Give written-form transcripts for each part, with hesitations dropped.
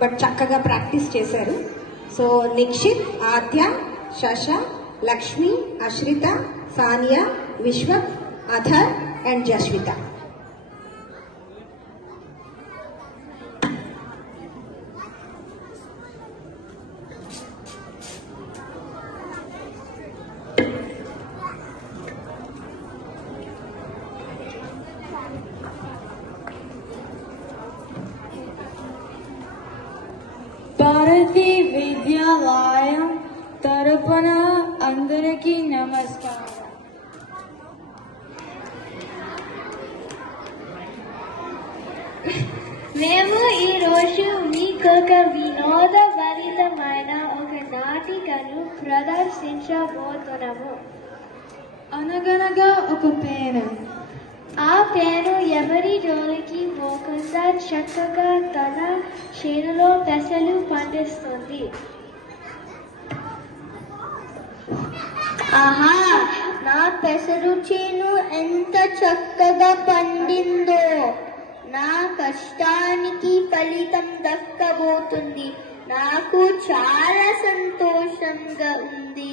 But చక్కగా practice చేశారు. So Nikshith, Adya, Shasha, Lakshmi, Ashritha, Sania, Vishwak, Adhar and Jaswitha. Bharati Vidyalayam తరపున అందరికీ నమస్కారం. మేము ఈరోజు మీకొక వినోదభరితమైన ఒక నాటికను ప్రదర్శించబోతున్నాము. అనగనగా ఒక పేను. ఆ పేను ఎవరి జోలికి పోకుండా చక్కగా తన చేనులో పెసలు పండిస్తుంది. ఆహా, నా పెసరు చేను ఎంత చక్కగా పండిందో, నా కష్టానికి ఫలితం దక్కబోతుంది. నాకు చాలా సంతోషంగా ఉంది.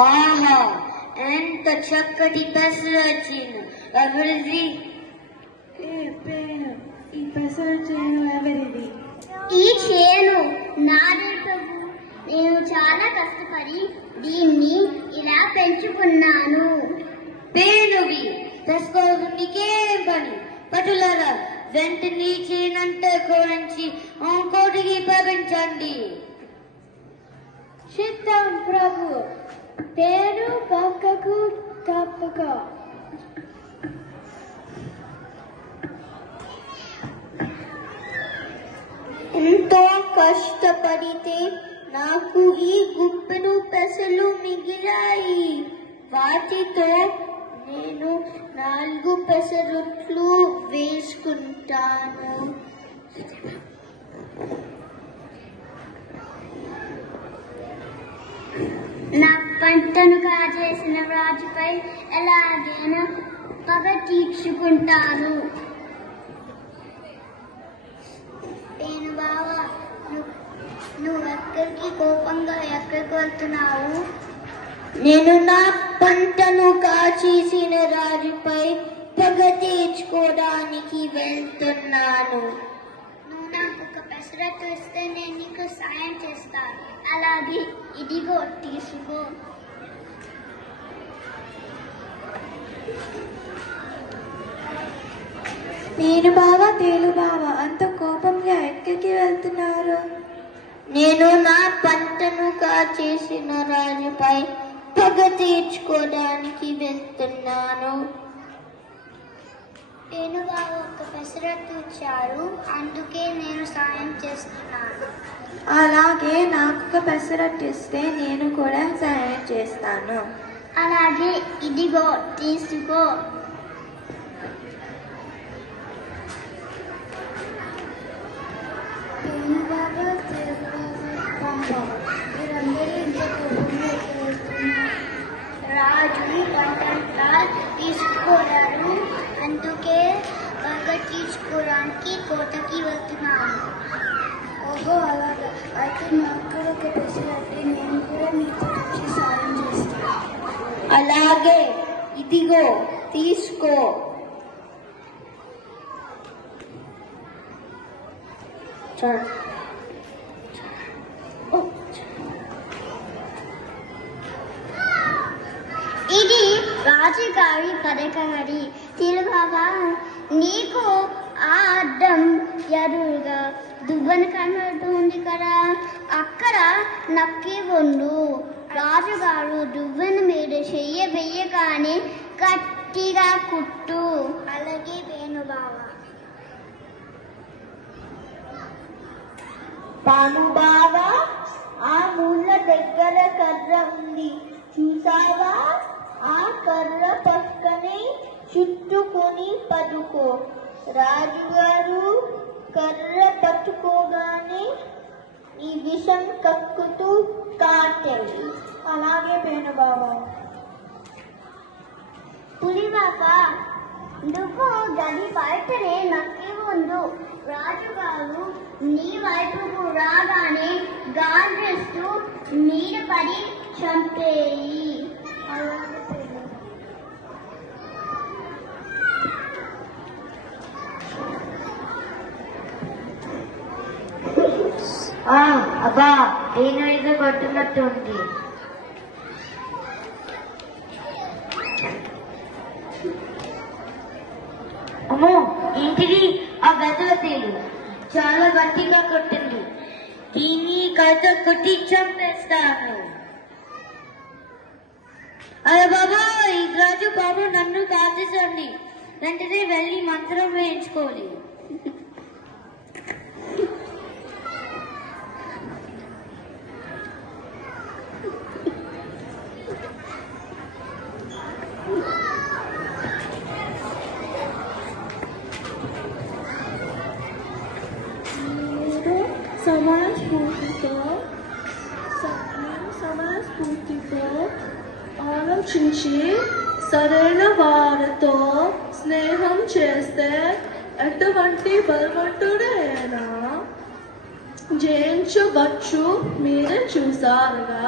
ఆహా, ఎంత చక్కటి పెసర చేను. ఎవరిది? ఈ పెసర చేను ఎవరిది? ఈ చేను నాదే ప్రభు. నేను చాలా కష్టపడి దీన్ని ఇలా పెంచుకున్నాను. పేనువి తెసుకోవడం నీకేం పని? పటులారా, వెంటనే చేనంతా కోరించి కోటికి పంపించండి. చిత్తం ప్రభు. పేరు పక్కకు తప్పక. ఎంతో కష్టపడితే నాకు ఈ గుప్పెడు పెసలు మిగిలాయి. వాటితో నేను 4 పెసరట్లు వేసుకుంటాను. నా పంటను కాజేసిన రాజుపై ఎలాగైనా పగ తీర్చుకుంటాను. నేను బావా, నువ్వు ఎక్కడికి కోపంగా ఎక్కడికి వెళ్తున్నావు? నేను నా పంటను కాచేసిన రాజుపై పగ తీర్చుకోవడానికి వెళ్తున్నాను. నువ్వు నాకు ఒక పెసరట్టు ఇస్తే నేను నీకు సాయం చేస్తాను. అలాగే, ఇదిగో తీసుకో. నేను బావా, తేలు బావా, అంత కోపంగా ఎక్కడికి వెళ్తున్నారు? నేను నా పంటను కాచేసిన రాజుపై పగ తీర్చుకోవడానికి వెళ్తున్నాను. నేను బావ ఒక పెసరట్టు ఇచ్చారు, అందుకే నేను సాయం చేస్తున్నాను. అలాగే, నాకు ఒక పెసరట్టు ఇస్తే నేను కూడా సాయం చేస్తాను. అలాగే, ఇదిగో తీసుకో. రాజు పంటంతా తీసుకోరాడు, అందుకే పగ తీసుకోవడానికి కోటకి వెళ్తున్నాను. ఓహో, అలాగా. అయితే నాకు కూడా ఒక పెసరట్టు, నేను కూడా నీకు వచ్చి సాయం చేస్తాను. అలాగే, ఇదిగో తీసుకో. ఇది రాజుగారి పథకమడి. తిరుబాబా, నీకు ఆ అడ్డం ఎదురుగా దువ్వన కనబడుతుంది కదా, అక్కడ నక్కి ఉండు. రాజుగారు దువ్వెన మీద చెయ్య వెయ్యగానే గట్టిగా కుట్టు. అలాగే వేణుబావ. పానుబావ ఆ మూల దగ్గర కర్ర ఉంది చూసావా? ఆ కర్ర పక్కనే చుట్టుకొని పదుకో. రాజుగారు కర్ర పట్టుకోగానే ఈ విషం కక్కుతూ కాటేది. అలాగే పేనుబావ. పులిబాబ నువ్వు గది బయటనే నక్కి ఉండు. రాజుగారు నీ వైపుకు రాగానే గాండ్రిస్తూ మీద పడి చంపేయి. అబ్బా నేను ఏదో కొట్టున్నట్టు ఉంది. అమ్మో ఏంటిది? ఆ గదల తేలు చాలా గట్టిగా కొట్టింది. దీన్ని కథ కొట్టి చంపేస్తాను. అరే బాబా ఈ రాజు బాబు నన్ను కాచేసండి. వెంటనే వెళ్ళి మంత్రం వేయించుకోవాలి. సమయస్ఫూర్తితో ఆలోచించి సరైన వారితో స్నేహం చేస్తే ఎటువంటి బలవంతుడైనా జయించవచ్చు. మీరే చూసారుగా.